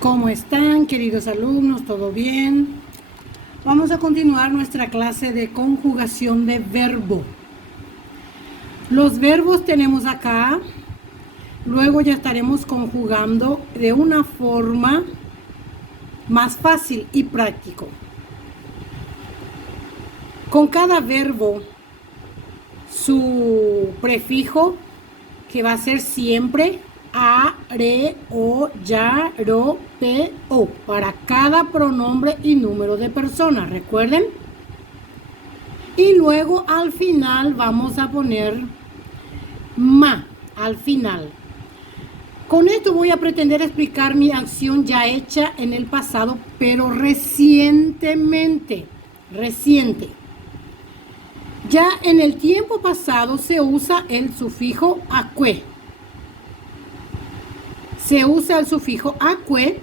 ¿Cómo están, queridos alumnos? ¿Todo bien? Vamos a continuar nuestra clase de conjugación de verbo. Los verbos tenemos acá. Luego ya estaremos conjugando de una forma más fácil y práctico. Con cada verbo, su prefijo, que va a ser siempre a, re, o, ya, ro, pe, o, para cada pronombre y número de personas, ¿recuerden? Y luego al final vamos a poner ma, al final. Con esto voy a pretender explicar mi acción ya hecha en el pasado, pero recientemente, reciente. Ya en el tiempo pasado se usa el sufijo acue. Se usa el sufijo acue,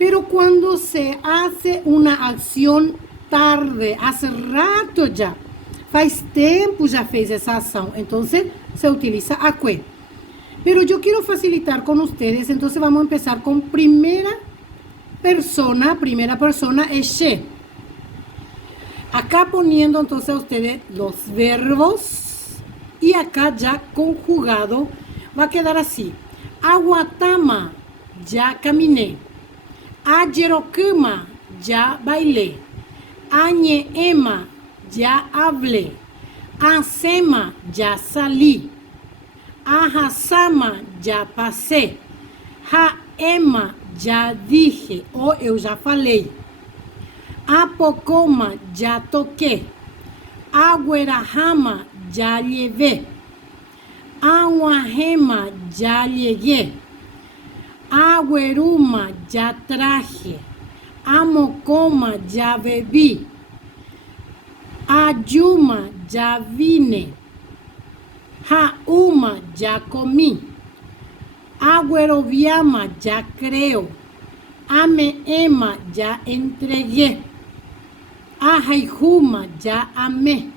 pero cuando se hace una acción tarde, hace rato ya, faz tempo já fez esa acción, entonces se utiliza acue. Pero yo quiero facilitar con ustedes, entonces vamos a empezar con primera persona es she. Acá poniendo entonces a ustedes los verbos y acá ya conjugado va a quedar así. Aguatama, ya caminé. Ajerokuma, ya bailé. Añeema, ya hablé. Asema, ya salí. Arrasama, já passei. Raema, já dije ou eu já falei. Apocoma, já toquei. Aguerahama, já levei. Aguarrema, já lleguei. Agueruma, já traje. Amocoma, já bebi. Ajuma, já vine. Jauma, ya comí. Agüeroviama, ya creo. Ameema, ya entregué. Ajaijuma, ya amé.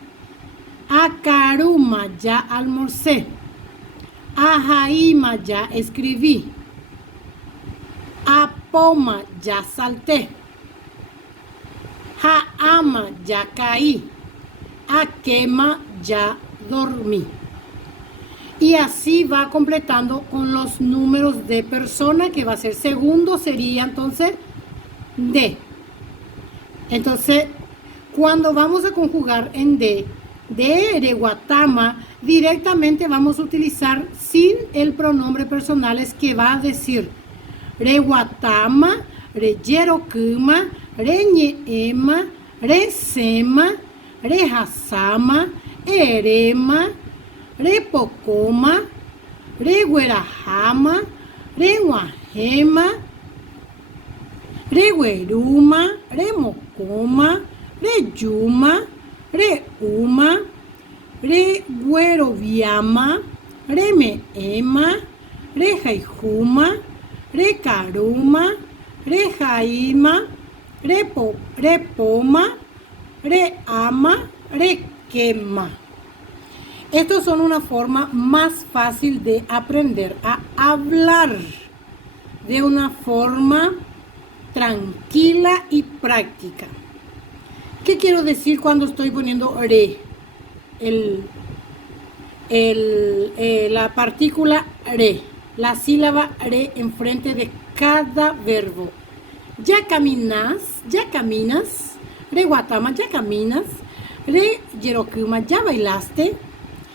Acaruma, ya almorcé. Ajaima, ya escribí. Apoma, ya salté. Jaama, ya caí. Aquema, ya dormí. Y así va completando con los números de persona, que va a ser segundo, sería entonces de. Entonces, cuando vamos a conjugar en de Reguatama, directamente vamos a utilizar sin el pronombre personales, que va a decir Reguatama, Rejerokuma, Reñeema, Resema, Rejasama, Erema, Repocoma, Reguerahama, Reguarrema, Regueruma, Remocoma, Rejuma, Reuma, Regueroviama, Remeema, Rejaijuma, Recaruma, Rejaima, Repoma, Reama, Requema. Estos son una forma más fácil de aprender a hablar de una forma tranquila y práctica. ¿Qué quiero decir cuando estoy poniendo re? La partícula re, la sílaba re enfrente de cada verbo. Ya caminas, Reguatama, ya caminas, Rejerokuma, ya bailaste.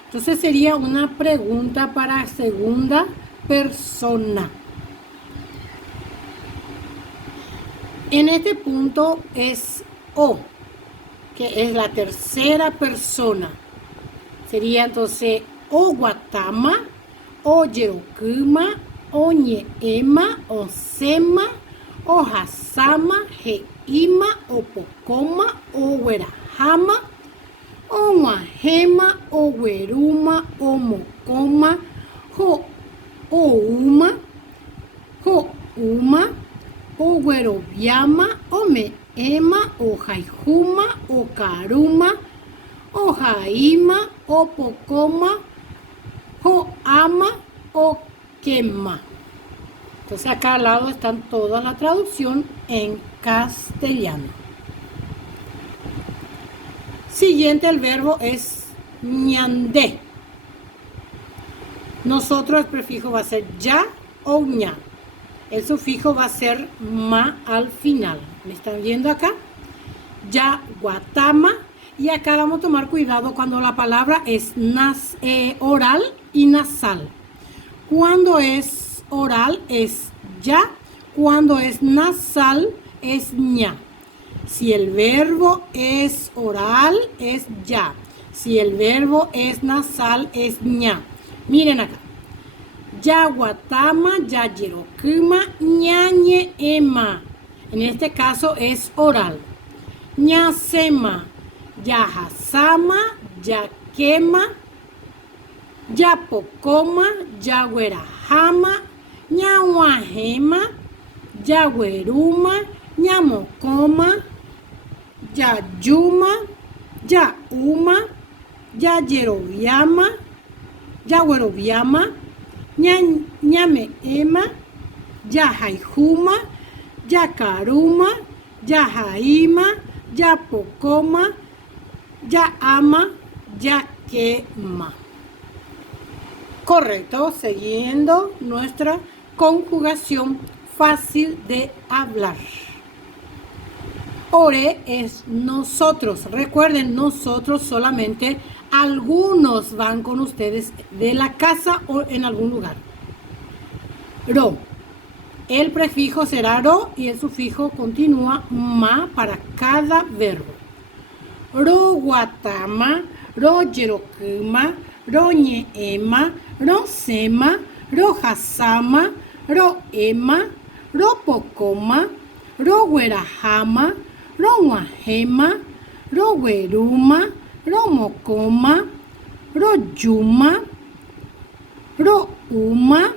Entonces sería una pregunta para segunda persona. En este punto es o, que es la tercera persona. Sería entonces o Guatama, o Jerokuma, o Ñeema, o Sema, o Hasama, Heima, o Pocoma, o Werahama, o Guajema, o Gueruma, o Mocoma, Ouma, o Gueroviama, o Meema, o Jaijuma, o Caruma, o Jaima, o Pocoma, o Ama, o Quema. Entonces acá al lado están toda la traducción en castellano. Siguiente, el verbo es ñandé. Nosotros el prefijo va a ser ya o ña. El sufijo va a ser ma al final. ¿Me están viendo acá? Ya, guatama. Y acá vamos a tomar cuidado cuando la palabra es oral y nasal. Cuando es oral es ya. Cuando es nasal es ña. Si el verbo es oral es ya. Si el verbo es nasal es ña. Miren acá. Ya guatama, ya yerokuma, ñañe ema. En este caso es oral. Ña sema, ya hasama, ya quema, ya pocoma, ya guerajama, ña guajema, ya gueruma, ña mocoma, ya yuma, ya uma, ya yeroviama, ya gueroviama, ñame ema, ya jaijuma, ya caruma, ya jaima, ya pocoma, ya ama, ya quema. Correcto, siguiendo nuestra conjugación fácil de hablar. Ore es nosotros. Recuerden, nosotros solamente algunos van con ustedes de la casa o en algún lugar. Ro. El prefijo será ro y el sufijo continúa ma para cada verbo. Ro guatama, ro yerokuma, ro ñeema, ro sema, ro hasama, ro ema, ro pocoma, ro guerajama, ro guajema, ro gueruma, ro mocoma, ro yuma, ro uma,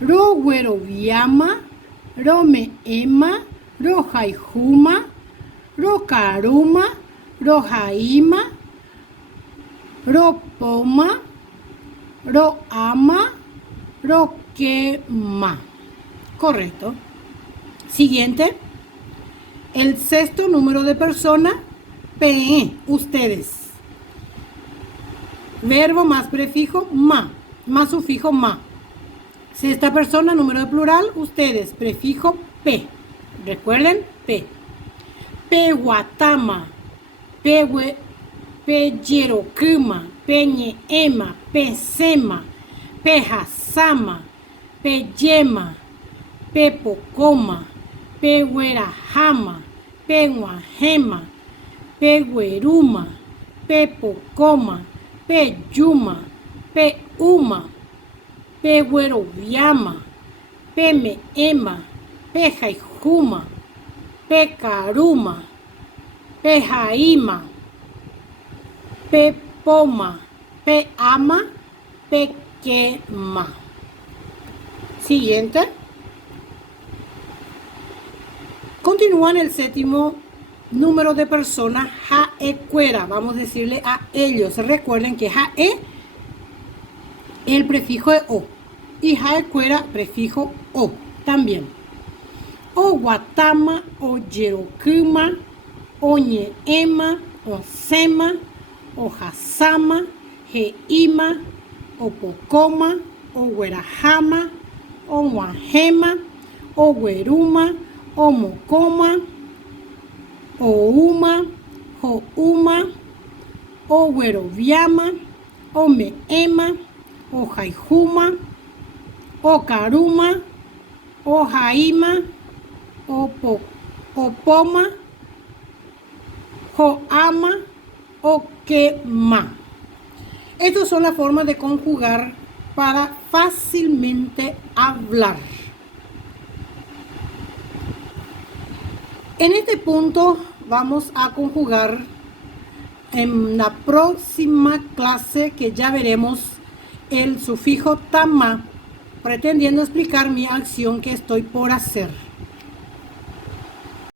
ro gueroviama, ro meema, ro jaijuma, ro caruma, ro jaima, ro poma, ro ama, ro quema. Correcto. Siguiente. El sexto número de persona, pe, ustedes. Verbo más prefijo ma, más sufijo ma. Sexta persona, número de plural, ustedes. Prefijo pe. Recuerden, pe. Pe guatama, pe yerokuma, pe ñeema, pe sema, pe hasama, pe yema, pe pocoma, pe guerajama, pe guajema, pe gueruma, pe pocoma, pe yuma, pe uma, pe gueroviama, pe meema, pe jaijuma, pe caruma, pe jaima, pe poma, pe ama, pe quema. Siguiente. Continúa en el séptimo número de persona, jaecuera. Vamos a decirle a ellos. Recuerden que jae, el prefijo es o. Y jaecuera, prefijo o también. O guatama, o yerokuma, o ñeema, o sema, o hasama, jeima, o pocoma, o guerajama, o guajema, o gueruma, o mocoma, o uma, o uma, o gueroviama, o meema, o jaijuma, o caruma, o jaima, o poma, o ama, o quema. Estas son las formas de conjugar para fácilmente hablar. En este punto vamos a conjugar en la próxima clase, que ya veremos el sufijo tama, pretendiendo explicar mi acción que estoy por hacer.